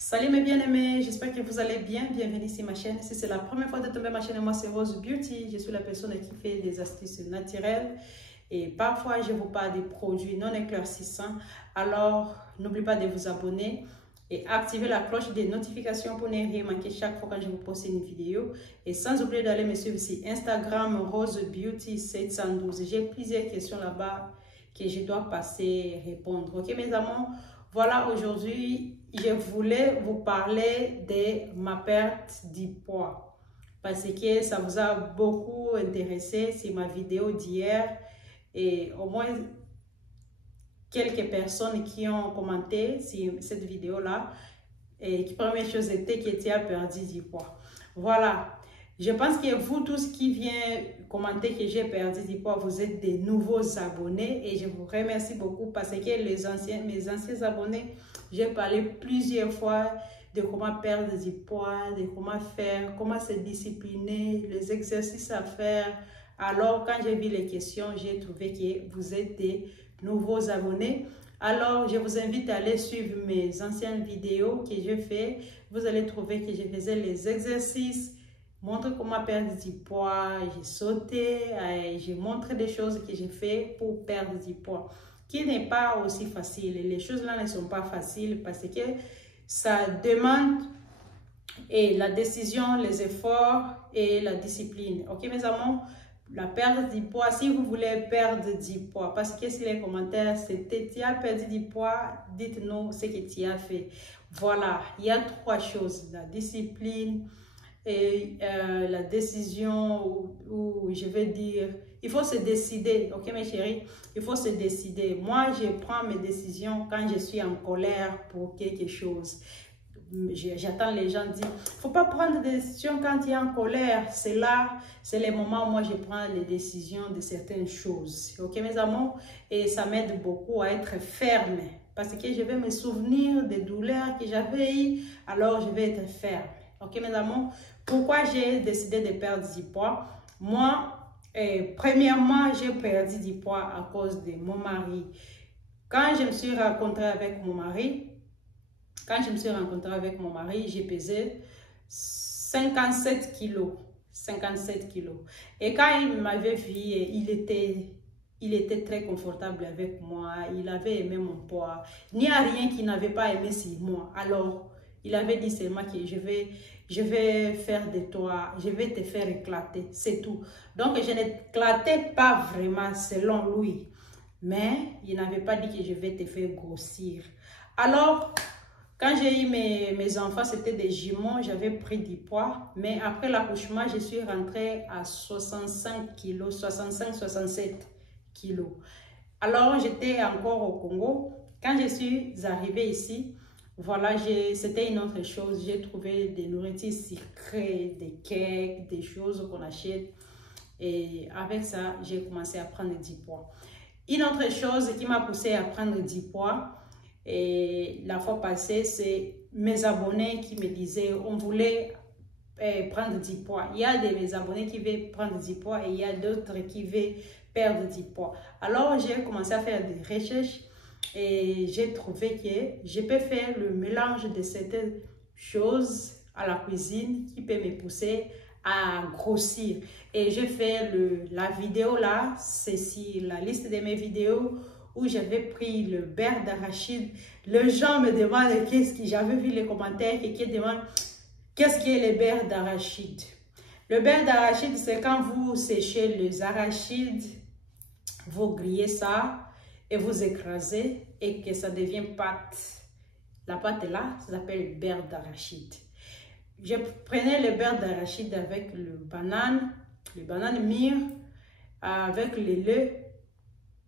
Salut mes bien-aimés, j'espère que vous allez bien. Bienvenue sur ma chaîne. Si c'est la première fois de tomber ma chaîne, moi c'est Rose Beauty. Je suis la personne qui fait des astuces naturelles et parfois je vous parle des produits non éclaircissants. Alors n'oubliez pas de vous abonner et activer la cloche des notifications pour ne rien manquer chaque fois quand je vous poste une vidéo. Et sans oublier d'aller me suivre sur Instagram Rose Beauty 712. J'ai plusieurs questions là-bas que je dois passer répondre. Ok mes amours? Voilà, aujourd'hui, je voulais vous parler de ma perte du poids parce que ça vous a beaucoup intéressé, c'est ma vidéo d'hier et au moins quelques personnes qui ont commenté sur cette vidéo-là et qui première chose était que tu as perdu du poids. Voilà. Je pense que vous tous qui viennent commenter que j'ai perdu du poids, vous êtes des nouveaux abonnés et je vous remercie beaucoup parce que mes anciens abonnés, j'ai parlé plusieurs fois de comment perdre du poids, de comment faire, comment se discipliner, les exercices à faire. Alors, quand j'ai vu les questions, j'ai trouvé que vous êtes des nouveaux abonnés. Alors, je vous invite à aller suivre mes anciennes vidéos que j'ai fait. Vous allez trouver que je faisais les exercices, montre comment perdre du poids, j'ai sauté, j'ai montré des choses que j'ai fait pour perdre du poids, qui n'est pas aussi facile. Les choses là ne sont pas faciles parce que ça demande la décision, les efforts et la discipline. Ok mes amours, la perte du poids, si vous voulez perdre du poids, parce que si les commentaires c'était tu as perdu du poids, dites-nous ce que tu as fait. Voilà, il y a trois choses, la discipline, et la décision où je vais dire, il faut se décider, ok mes chéris, il faut se décider. Moi, je prends mes décisions quand je suis en colère pour quelque chose. J'attends les gens dire, faut pas prendre des décisions quand tu es en colère. C'est là, c'est les moments où moi je prends les décisions de certaines choses, ok mes amours, et ça m'aide beaucoup à être ferme parce que je vais me souvenir des douleurs que j'avais eues, alors je vais être ferme. Ok mes amours, pourquoi j'ai décidé de perdre du poids? Moi, premièrement, j'ai perdu du poids à cause de mon mari. Quand je me suis rencontrée avec mon mari, j'ai pesé 57 kilos. 57 kilos. Et quand il m'avait vu, il était très confortable avec moi. Il avait aimé mon poids. Il n'y a rien qu'il n'avait pas aimé sur moi. Alors, il avait dit seulement que je vais faire de toi, je vais te faire éclater, c'est tout. Donc, je n'éclatais pas vraiment selon lui. Mais il n'avait pas dit que je vais te faire grossir. Alors, quand j'ai eu mes enfants, c'était des jumeaux, j'avais pris du poids. Mais après l'accouchement, je suis rentrée à 65 kilos, 65-67 kilos. Alors, j'étais encore au Congo. Quand je suis arrivée ici, voilà, c'était une autre chose. J'ai trouvé des nourritures sucrées, des cakes, des choses qu'on achète. Et avec ça, j'ai commencé à prendre du poids. Une autre chose qui m'a poussé à prendre du poids, et la fois passée, c'est mes abonnés qui me disaient on voulait prendre du poids. Il y a mes abonnés qui veulent prendre du poids et il y a d'autres qui veulent perdre du poids. Alors, j'ai commencé à faire des recherches et j'ai trouvé que je peux faire le mélange de certaines choses à la cuisine qui peut me pousser à grossir. Et j'ai fait la vidéo là, c'est sur la liste de mes vidéos où j'avais pris le beurre d'arachide. Les gens me demandent qu'est-ce que j'avais vu les commentaires et qui demandent qu'est-ce qu'est le beurre d'arachide. Le beurre d'arachide, c'est quand vous séchez les arachides, vous grillez ça et vous écrasez et que ça devient pâte. La pâte là, ça s'appelle beurre d'arachide. Je prenais le beurre d'arachide avec le banane mûre, avec le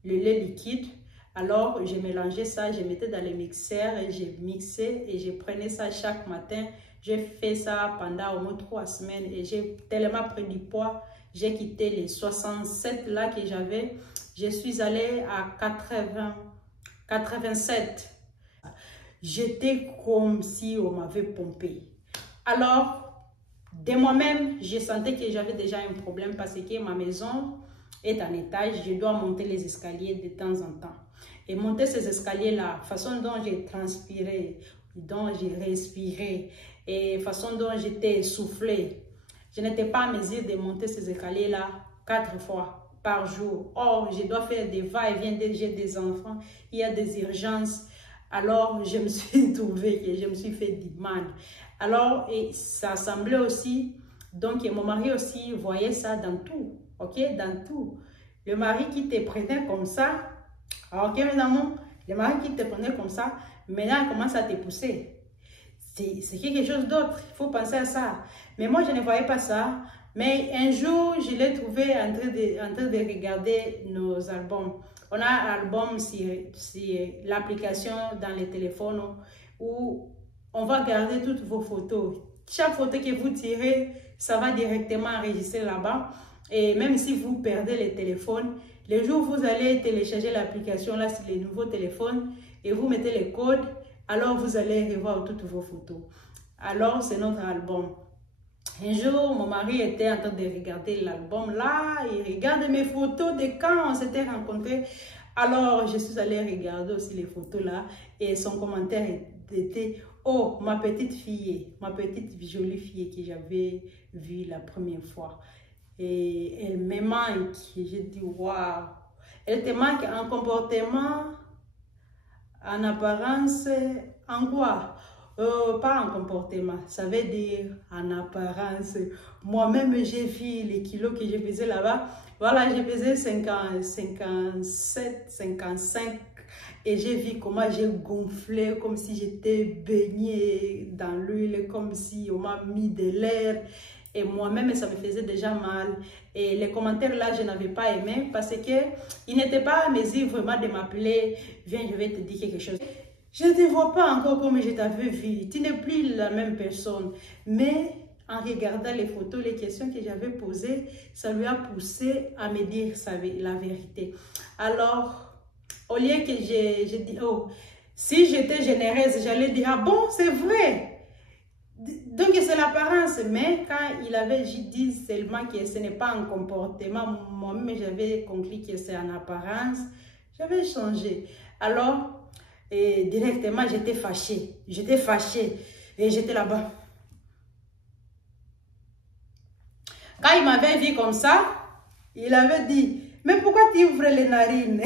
lait liquide. Alors, je mélangeais ça, je mettais dans le mixeur et je mixais et je prenais ça chaque matin. J'ai fait ça pendant au moins 3 semaines et j'ai tellement pris du poids. J'ai quitté les 67 là que j'avais. Je suis allée à 87. J'étais comme si on m'avait pompé. Alors, de moi-même, je sentais que j'avais déjà un problème parce que ma maison est en étage. Je dois monter les escaliers de temps en temps. Et monter ces escaliers-là, la façon dont j'ai transpiré, dont j'ai respiré et façon dont j'étais essoufflée. Je n'étais pas à mesure de monter ces escaliers-là 4 fois par jour. Or, je dois faire des va-et-vient, j'ai des enfants, il y a des urgences. Alors, je me suis trouvée que je me suis fait du mal. Alors, et ça semblait aussi, donc mon mari aussi voyait ça dans tout, ok, dans tout. Le mari qui te prenait comme ça, ok mes amours, le mari qui te prenait comme ça, maintenant il commence à te pousser. C'est quelque chose d'autre, il faut penser à ça. Mais moi, je ne voyais pas ça. Mais un jour, je l'ai trouvé en train de regarder nos albums. On a un album sur l'application dans les téléphones où on va garder toutes vos photos. Chaque photo que vous tirez, ça va directement enregistrer là-bas. Et même si vous perdez les téléphones, le jour où vous allez télécharger l'application là sur les nouveaux téléphones et vous mettez les codes, alors vous allez revoir toutes vos photos. Alors, c'est notre album. Un jour, mon mari était en train de regarder l'album là, il regarde mes photos de quand on s'était rencontrés. Alors, je suis allée regarder aussi les photos là et son commentaire était « Oh, ma petite jolie fille que j'avais vue la première fois. Et elle me manque. » J'ai dit « Waouh! Elle te manque en comportement, en apparence, en quoi? » Pas en comportement, ça veut dire en apparence. Moi-même, j'ai vu les kilos que je faisais là-bas. Voilà, je faisais 50, 57, 55 et j'ai vu comment j'ai gonflé, comme si j'étais baignée dans l'huile, comme si on m'a mis de l'air. Et moi-même, ça me faisait déjà mal. Et les commentaires là, je n'avais pas aimé parce qu'ils n'étaient pas à mesure vraiment de m'appeler. Viens, je vais te dire quelque chose. Je ne te vois pas encore comme je t'avais vu. Tu n'es plus la même personne. Mais en regardant les photos, les questions que j'avais posées, ça lui a poussé à me dire la vérité. Alors, au lieu que j'ai dit, oh, si j'étais généreuse, j'allais dire, ah bon, c'est vrai. Donc, c'est l'apparence. Mais quand il avait dit seulement que ce n'est pas un comportement, moi-même, j'avais conclu que c'est en apparence, j'avais changé. Alors, et directement, j'étais fâchée. J'étais fâchée. Et j'étais là-bas. Quand il m'avait vu comme ça, il avait dit, mais pourquoi tu ouvres les narines?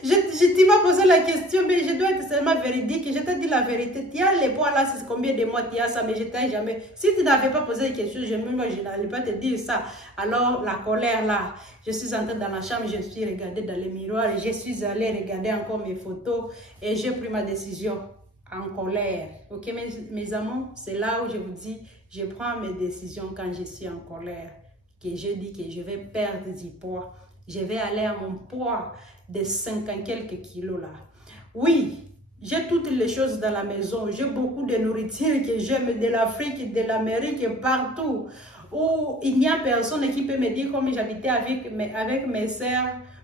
Tu m'as posé la question, mais je dois être seulement véridique. Je t'ai dit la vérité. Tu as les poids là, c'est combien de mois tu as ça, mais je t'ai jamais. Si tu n'avais pas posé la question, je n'allais pas te dire ça. Alors, la colère là, je suis entrée dans la chambre, je suis regardée dans le miroir, et je suis allée regarder encore mes photos et j'ai pris ma décision en colère. Ok, mes amours, c'est là où je vous dis, je prends mes décisions quand je suis en colère. Que je dis que je vais perdre du poids. Je vais aller à mon poids de 50 quelques kilos là. Oui, j'ai toutes les choses dans la maison. J'ai beaucoup de nourriture que j'aime de l'Afrique, de l'Amérique, partout. Où il n'y a personne qui peut me dire comme j'habitais avec mes sœurs.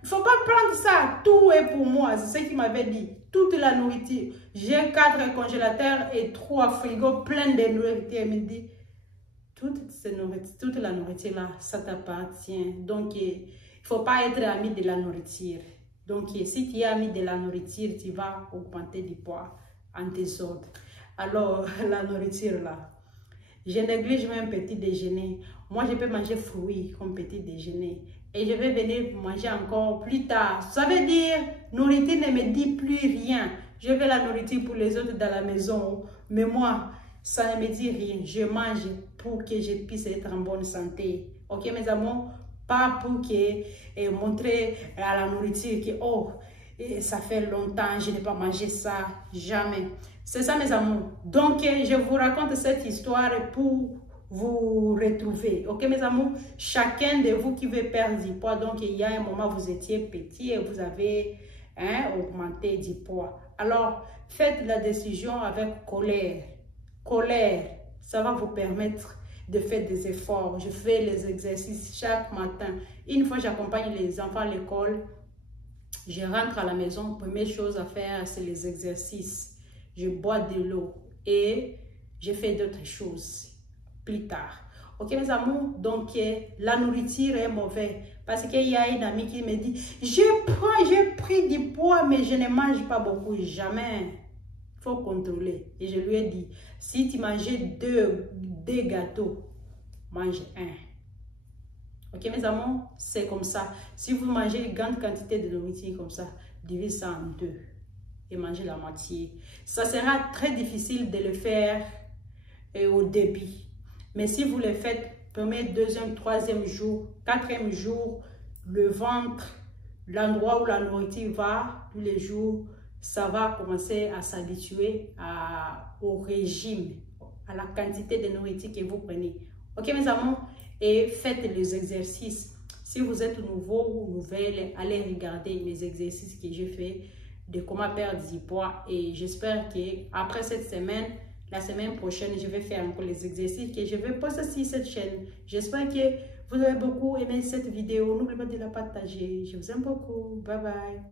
Il ne faut pas prendre ça. Tout est pour moi. C'est ce qu'il m'avait dit. Toute la nourriture. J'ai 4 congélateurs et 3 frigos pleins de nourriture. Il me dit, toute la nourriture là, ça t'appartient. Donc, il ne faut pas être ami de la nourriture. Donc, si tu es ami de la nourriture, tu vas augmenter du poids en désordre. Alors, la nourriture là, je néglige même petit déjeuner. Moi, je peux manger fruits comme petit déjeuner. Et je vais venir manger encore plus tard. Ça veut dire, nourriture ne me dit plus rien. Je veux la nourriture pour les autres dans la maison. Mais moi, ça ne me dit rien. Je mange pour que je puisse être en bonne santé. Ok, mes amours? Pas pour que montrer à la nourriture que, oh, ça fait longtemps, je n'ai pas mangé ça. Jamais. C'est ça, mes amours. Donc, je vous raconte cette histoire pour vous retrouver. Ok, mes amours? Chacun de vous qui veut perdre du poids, donc il y a un moment, vous étiez petit et vous avez augmenté du poids. Alors, faites la décision avec colère. Colère, ça va vous permettre de faire des efforts. Je fais les exercices chaque matin. Une fois, j'accompagne les enfants à l'école. Je rentre à la maison. Première chose à faire, c'est les exercices. Je bois de l'eau et je fais d'autres choses plus tard. Ok, mes amours? Donc, la nourriture est mauvaise. Parce qu'il y a une amie qui me dit, j'ai pris du poids, mais je ne mange pas beaucoup. Jamais. Il faut contrôler. Et je lui ai dit, si tu mangeais deux gâteaux, mange un. Ok, mes amours, c'est comme ça. Si vous mangez une grande quantité de nourriture comme ça, divisez ça en deux et mangez la moitié. Ça sera très difficile de le faire au début. Mais si vous le faites, premier, deuxième, troisième jour, quatrième jour, le ventre, l'endroit où la nourriture va, tous les jours, ça va commencer à s'habituer au régime, à la quantité de nourriture que vous prenez. Ok, mes amours? Et faites les exercices. Si vous êtes nouveau ou nouvelle, allez regarder mes exercices que j'ai fait de comment perdre du poids. Et j'espère qu'après cette semaine, la semaine prochaine, je vais faire encore les exercices que je vais poster sur cette chaîne. J'espère que vous avez beaucoup aimé cette vidéo. N'oubliez pas de la partager. Je vous aime beaucoup. Bye bye.